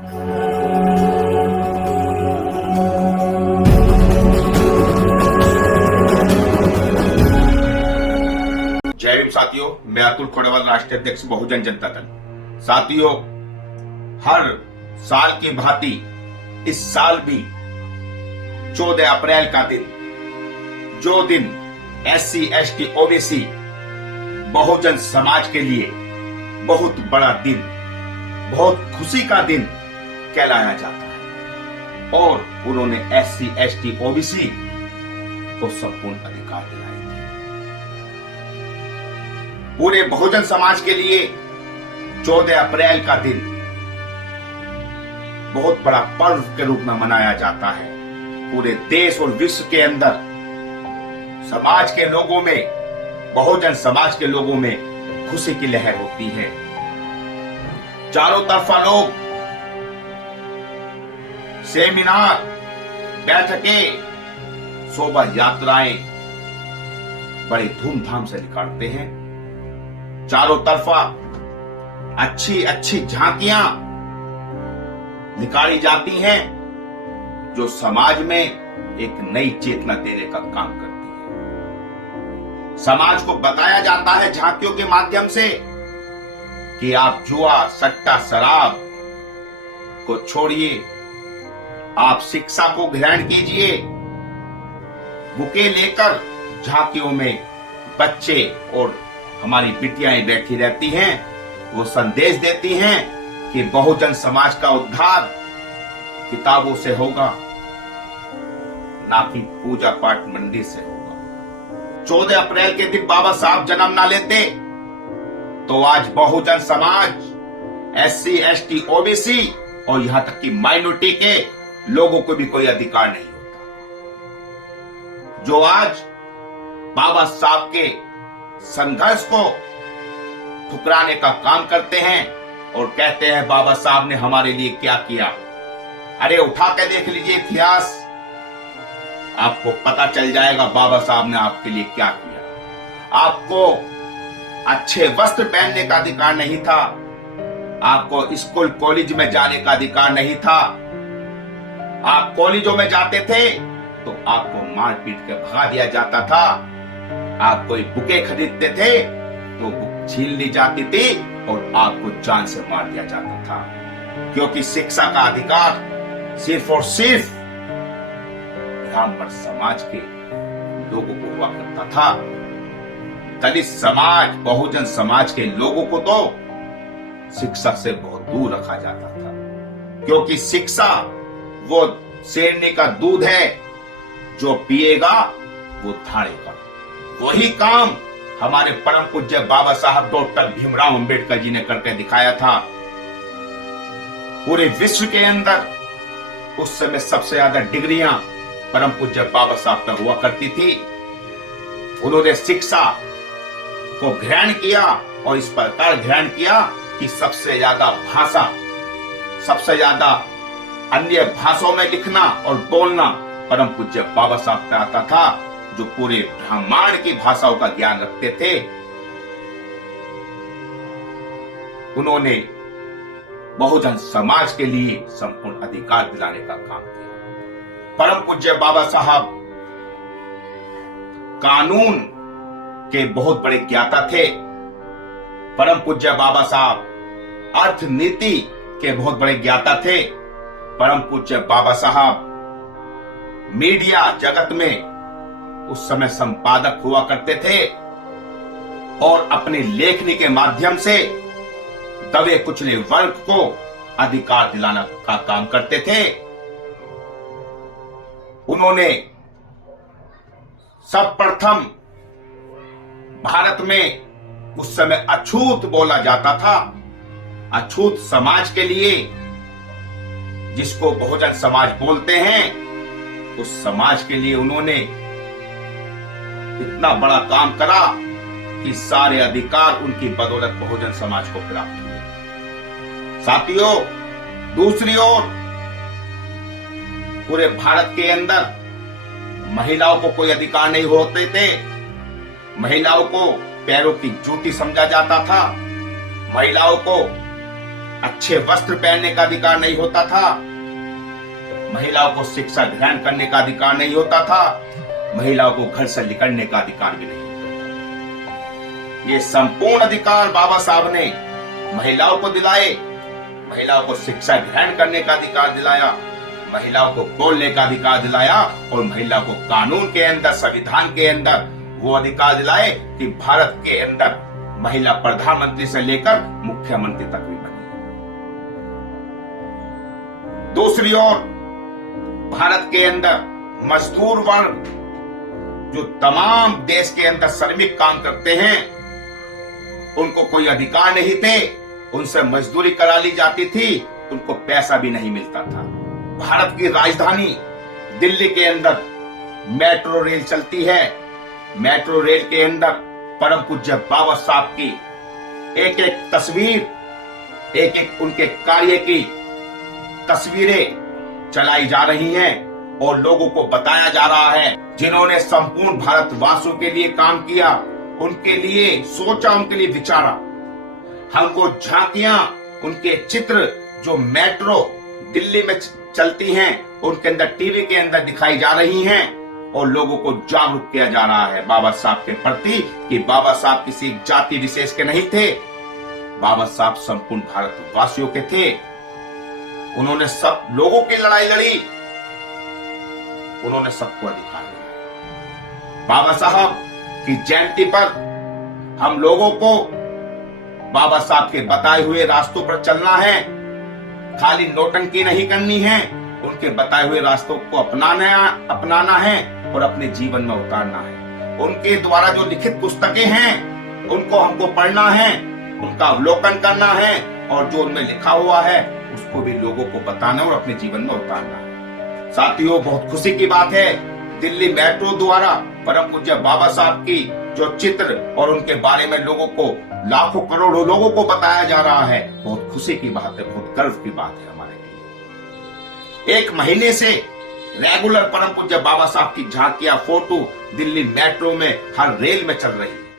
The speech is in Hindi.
जय भीम साथियों, मैं अतुल खोड़ेवाल, राष्ट्रीय अध्यक्ष बहुजन जनता दल। साथियों, हर साल की भांति इस साल भी 14 अप्रैल का दिन, जो दिन SC ST OBC Bahujan Samaj के लिए बहुत बड़ा दिन, बहुत खुशी का दिन कहलाया जाता है, और उन्होंने SC ST OBC को संपूर्ण अधिकार दिलाए थे। पूरे बहुजन समाज के लिए 14 अप्रैल का दिन बहुत बड़ा पर्व के रूप में मनाया जाता है। पूरे देश और विश्व के अंदर समाज के लोगों में, बहुजन समाज के लोगों में खुशी की लहर होती है। चारों तरफा लोग सेमिनार, बैठकें, शोभा यात्राएं बड़े धूमधाम से निकालते हैं। चारों तरफा अच्छी अच्छी झांकियां निकाली जाती हैं, जो समाज में एक नई चेतना देने का काम करती है। समाज को बताया जाता है झांकियों के माध्यम से कि आप जुआ, सट्टा, शराब को छोड़िए, आप शिक्षा को ग्रहण कीजिए। बुके लेकर झांकियों में बच्चे और हमारी बिटियाएं बैठी रहती हैं, वो संदेश देती हैं कि बहुजन समाज का उद्धार किताबों से होगा, ना कि पूजा पाठ मंदिर से होगा। 14 अप्रैल के दिन बाबा साहब जन्म ना लेते तो आज Bahujan Samaj, SC ST OBC और यहां तक कि माइनॉरिटी के लोगों को भी कोई अधिकार नहीं होता। जो आज बाबा साहब के संघर्ष को ठुकराने का काम करते हैं और कहते हैं बाबा साहब ने हमारे लिए क्या किया। अरे उठा के देख लीजिए इतिहास, आपको पता चल जाएगा बाबा साहब ने आपके लिए क्या किया। आपको अच्छे वस्त्र पहनने का अधिकार नहीं था, आपको स्कूल कॉलेज में जाने का अधिकार नहीं था। आप कॉलेजों में जाते थे तो आपको मार पीट के भगा दिया जाता था। आप कोई बुके खरीदते थे तो बुक छीन ली जाती थी और आपको जान से मार दिया जाता था, क्योंकि शिक्षा का अधिकार सिर्फ और सिर्फ ब्राह्मण समाज के लोगों को हुआ करता था। दलित समाज, बहुजन समाज के लोगों को तो शिक्षा से बहुत दूर रखा जाता था, क्योंकि शिक्षा वो शेरनी का दूध है, जो पिएगा वो धाड़ेगा। वही काम हमारे परम पूज्य बाबा साहब डॉक्टर भीमराव अंबेडकर जी ने करके दिखाया था। पूरे विश्व के अंदर उस समय सबसे ज्यादा डिग्रियां परम पूज्य बाबा साहब पर हुआ करती थी। उन्होंने शिक्षा को ग्रहण किया और इस प्रकार ग्रहण किया कि सबसे ज्यादा भाषा, सबसे ज्यादा अन्य भाषाओं में लिखना और बोलना परम पूज्य बाबा साहब पे आता था, जो पूरे ब्रह्मांड की भाषाओं का ज्ञान रखते थे। उन्होंने बहुजन समाज के लिए संपूर्ण अधिकार दिलाने का काम किया। परम पूज्य बाबा साहब कानून के बहुत बड़े ज्ञाता थे। परम पूज्य बाबा साहब अर्थनीति के बहुत बड़े ज्ञाता थे। परम पूज्य बाबा साहब मीडिया जगत में उस समय संपादक हुआ करते थे और अपनी लेखनी के माध्यम से दबे कुचले वर्ग को अधिकार दिलाने का काम करते थे। उन्होंने सर्वप्रथम भारत में उस समय अछूत बोला जाता था, अछूत समाज के लिए, जिसको बहुजन समाज बोलते हैं, उस समाज के लिए उन्होंने इतना बड़ा काम करा कि सारे अधिकार उनकी बदौलत बहुजन समाज को प्राप्त हुए। साथियों, दूसरी ओर पूरे भारत के अंदर महिलाओं को कोई अधिकार नहीं होते थे। महिलाओं को पैरों की जूती समझा जाता था। महिलाओं को अच्छे वस्त्र पहनने का अधिकार नहीं होता था, महिलाओं को शिक्षा ग्रहण करने का अधिकार नहीं होता था, महिलाओं को घर से निकलने का अधिकार भी नहीं होता था। ये संपूर्ण अधिकार बाबा साहब ने महिलाओं को दिलाए। महिलाओं को शिक्षा ग्रहण करने का अधिकार दिलाया, महिलाओं को बोलने का अधिकार दिलाया और महिलाओं को कानून के अंदर, संविधान के अंदर वो अधिकार दिलाए कि भारत के अंदर महिला प्रधानमंत्री से लेकर मुख्यमंत्री तक भी बनी। दूसरी ओर भारत के अंदर मजदूर वर्ग, जो तमाम देश के अंदर श्रमिक काम करते हैं, उनको कोई अधिकार नहीं थे, उनसे मजदूरी करा ली जाती थी, उनको पैसा भी नहीं मिलता था। भारत की राजधानी दिल्ली के अंदर मेट्रो रेल चलती है। मेट्रो रेल के अंदर परम पूज्य बाबा साहब की एक एक तस्वीर, एक एक उनके कार्य की तस्वीरें चलाई जा रही हैं और लोगों को बताया जा रहा है, जिन्होंने संपूर्ण भारतवासियों के लिए काम किया, उनके लिए सोचा, उनके लिए विचारा। हमको झांकियां, उनके चित्र जो मेट्रो दिल्ली में चलती हैं, उनके अंदर टीवी के अंदर दिखाई जा रही हैं और लोगों को जागरूक किया जा रहा है बाबा साहब के प्रति कि बाबा साहब किसी जाति विशेष के नहीं थे, बाबा साहब संपूर्ण भारतवासियों के थे। उन्होंने सब लोगों की लड़ाई लड़ी, उन्होंने सबको अधिकार दिया। बाबा साहब की जयंती पर हम लोगों को बाबा साहब के बताए हुए रास्तों पर चलना है, खाली नौटंकी नहीं करनी है, उनके बताए हुए रास्तों को अपनाना है और अपने जीवन में उतारना है। उनके द्वारा जो लिखित पुस्तकें हैं, उनको हमको पढ़ना है, उनका अवलोकन करना है और जो उनमें लिखा हुआ है उसको भी लोगों को बताना और अपने जीवन में उतारना है। साथियों, बहुत खुशी की बात है, दिल्ली मेट्रो द्वारा परम पूज्य बाबा साहब की जो चित्र और उनके बारे में लोगों को, लाखों करोड़ों लोगों को बताया जा रहा है। बहुत खुशी की बात है, बहुत गर्व की बात है हमारे लिए। एक महीने से रेगुलर परम पूज्य बाबा साहब की झांकियां, फोटो दिल्ली मेट्रो में हर रेल में चल रही है।